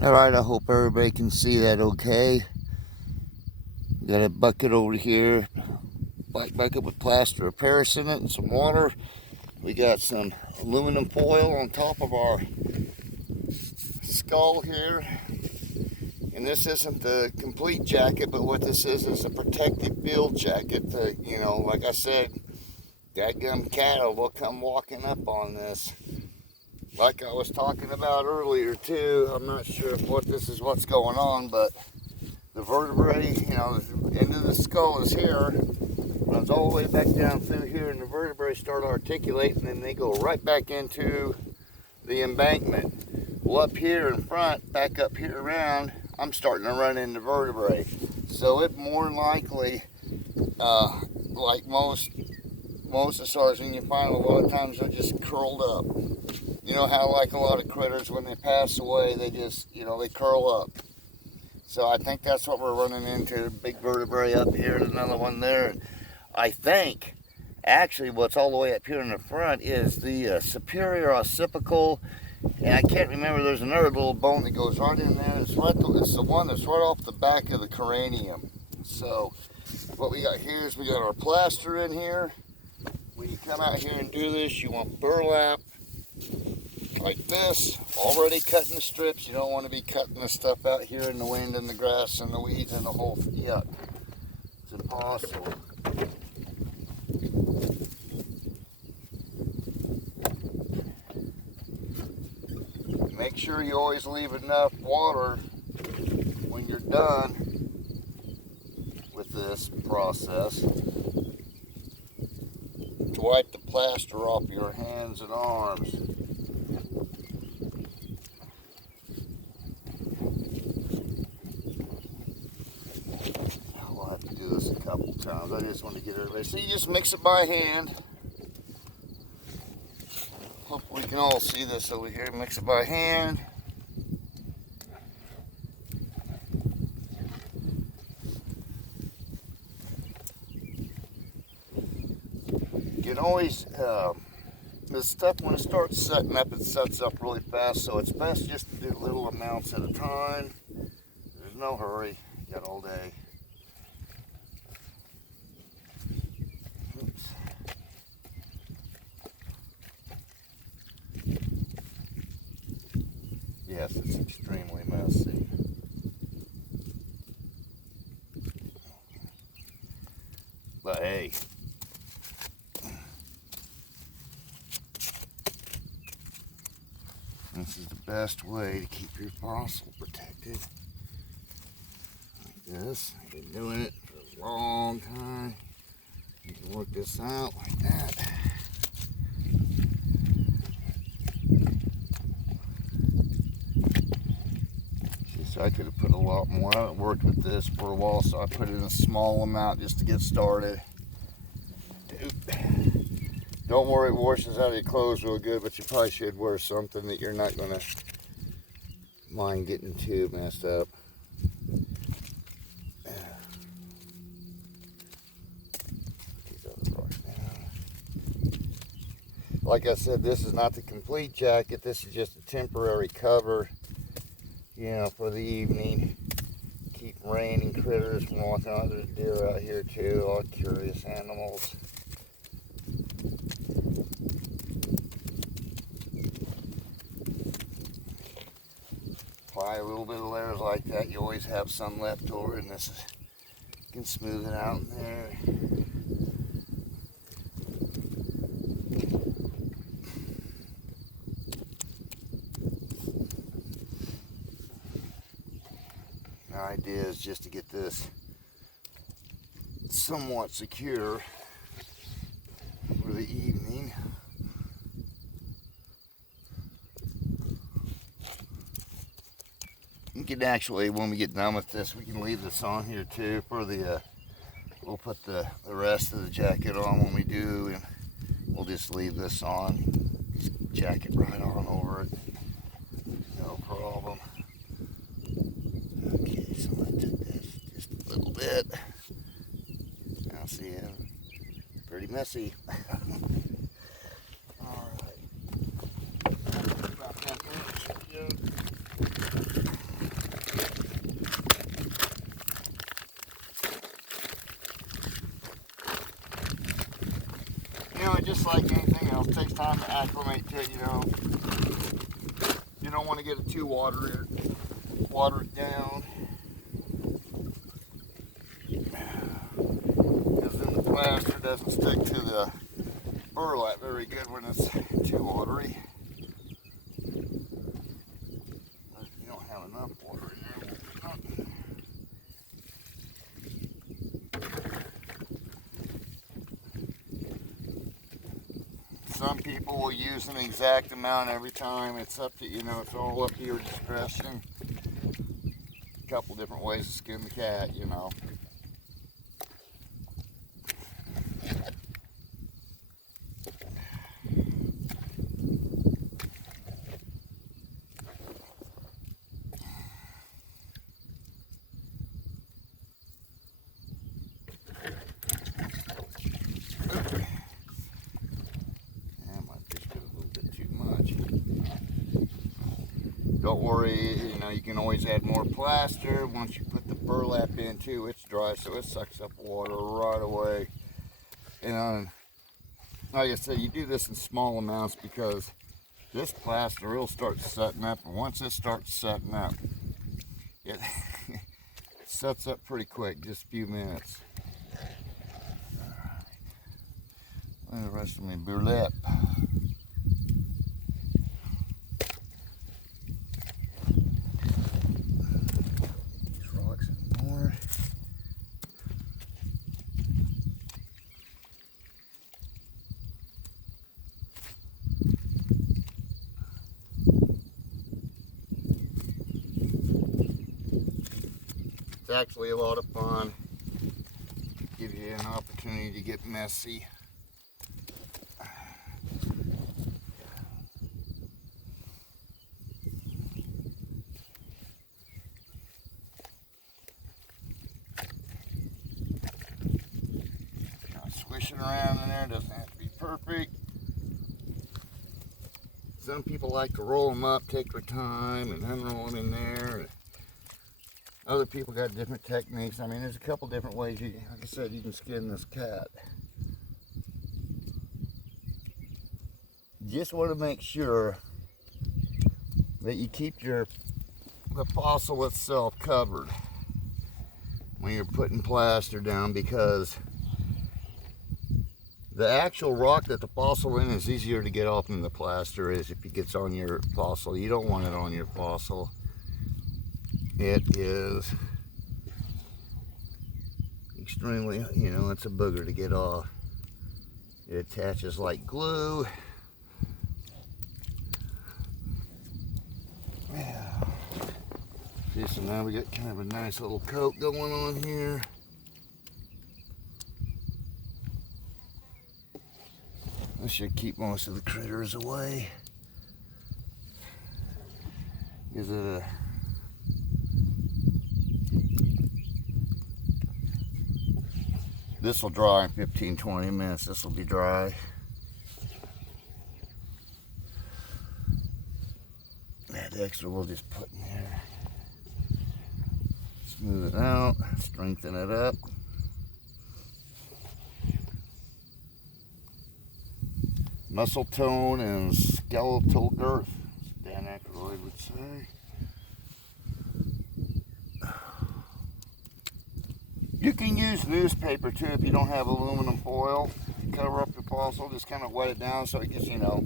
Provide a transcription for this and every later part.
Alright, I hope everybody can see that okay. Got a bucket over here, black bucket with plaster of Paris in it and some water. We got some aluminum foil on top of our skull here. And this isn't the complete jacket, but what this is a protective build jacket. You know, like I said, dadgum cattle will come walking up on this. Like I was talking about earlier too, I'm not sure if what's going on, but the vertebrae, you know, the end of the skull is here, runs all the way back down through here, and the vertebrae start articulating, and they go right back into the embankment. Well, up here in front, back up here around, I'm starting to run into vertebrae. So it more than likely, like most sardines you find, a lot of times they're just curled up. You know how like a lot of critters, when they pass away, they just, you know, they curl up. So I think that's what we're running into, big vertebrae up here and another one there. I think, actually, what's all the way up here in the front is the superior occipital, and I can't remember, there's another little bone that goes right in there. It's the one that's right off the back of the cranium. So what we got here is we got our plaster in here. When you come out here and do this, you want burlap like this, already cutting the strips. You don't want to be cutting the stuff out here in the wind and the grass and the weeds and the whole yuck. It's impossible. Make sure you always leave enough water when you're done with this process to wipe the plaster off your hands and arms. I'll have to do this a couple times. I just want to get everybody. So you just mix it by hand. Hope we can all see this over here. Mix it by hand. You can always, this stuff, when it starts setting up, it sets up really fast, so it's best just to do little amounts at a time. There's no hurry. You got all day. Oops. Yes, it's extremely messy. But hey, this is the best way to keep your fossil protected. Like this. I've been doing it for a long time. You can work this out like that. So I could have put a lot more. I haven't worked with this for a while, so I put in a small amount just to get started. Don't worry, it washes out of your clothes real good, but you probably should wear something that you're not going to mind getting too messed up. These other rocks down. Like I said, this is not the complete jacket. This is just a temporary cover, you know, for the evening. Keep rain and critters from walking on. There's deer out here too, all curious animals. Apply a little bit of layers like that. You always have some left over, and this is, you can smooth it out in there. The idea is just to get this somewhat secure for the evening. You can actually, when we get done with this, we can leave this on here too for the, we'll put the rest of the jacket on when we do, and we'll just leave this on, just jacket right on over it, no problem. Okay, so I took this just a little bit. Now see, it's pretty messy. Alright. About that much. like anything else, it takes time to acclimate to it, you know. You don't want to get it too watered down. Because then the plaster doesn't stick to the burlap very good when it's too watery. If you don't have enough water in there, some people will use an exact amount every time. It's up to, you know, it's all up to your discretion. A couple different ways to skin the cat, you know. Don't worry, you know, you can always add more plaster. Once you put the burlap in too, it's dry, so it sucks up water right away. And like I said, you do this in small amounts because this plaster will start setting up, and once it starts setting up, it sets up pretty quick, just a few minutes. And the rest of my burlap. It's actually a lot of fun. Give you an opportunity to get messy. Squishing around in there doesn't have to be perfect. Some people like to roll them up, take their time, and unroll them in there. Other people got different techniques. I mean, there's a couple different ways you, like I said, you can skin this cat. You just want to make sure that you keep the fossil itself covered when you're putting plaster down, because the actual rock that the fossil in is easier to get off than the plaster is if it gets on your fossil. You don't want it on your fossil. It is extremely, you know, it's a booger to get off. It attaches like glue. Yeah. See, so now we got kind of a nice little coat going on here. This should keep most of the critters away. Gives it a this will dry in 15-20 minutes. This will be dry. That extra we'll just put in there. Smooth it out, strengthen it up. Muscle tone and skeletal girth, Dan Aykroyd would say. You can use newspaper too if you don't have aluminum foil to cover up the fossil. Just kind of wet it down so it gets, you know,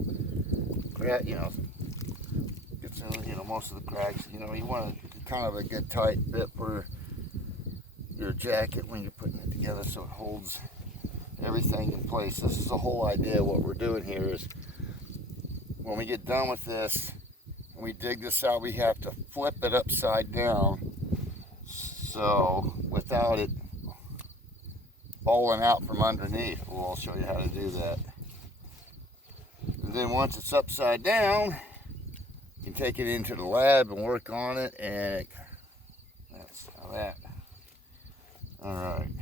gets in, you know, most of the cracks. You know, you want kind of a good tight fit for your jacket when you're putting it together so it holds everything in place. This is the whole idea. What we're doing here is when we get done with this and we dig this out, we have to flip it upside down, so without it falling out from underneath. I'll show you how to do that. And then once it's upside down, you can take it into the lab and work on it, and that's how that. All right.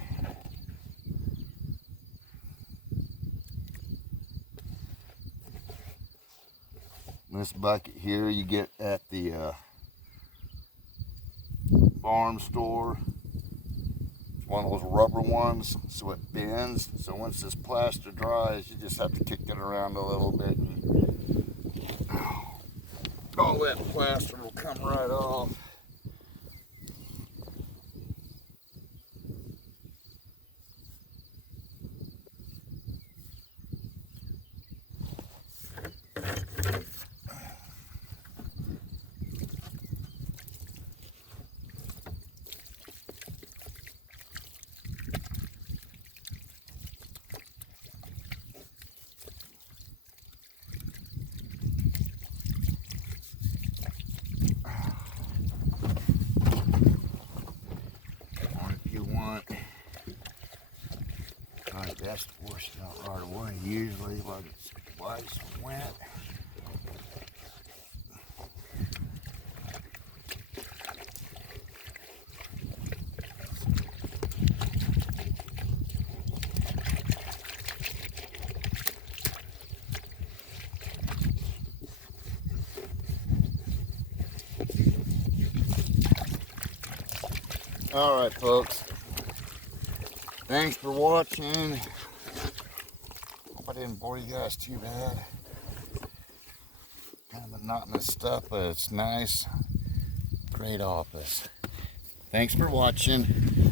This bucket here you get at the farm store. one of those rubber ones, so it bends. So once this plaster dries, you just have to kick it around a little bit, and all that plaster will come right off. That's washed out right away usually, but it's wet, wet. All right, folks. Thanks for watching. Hope I didn't bore you guys too bad. Kind of monotonous stuff, but it's nice. Great office. Thanks for watching.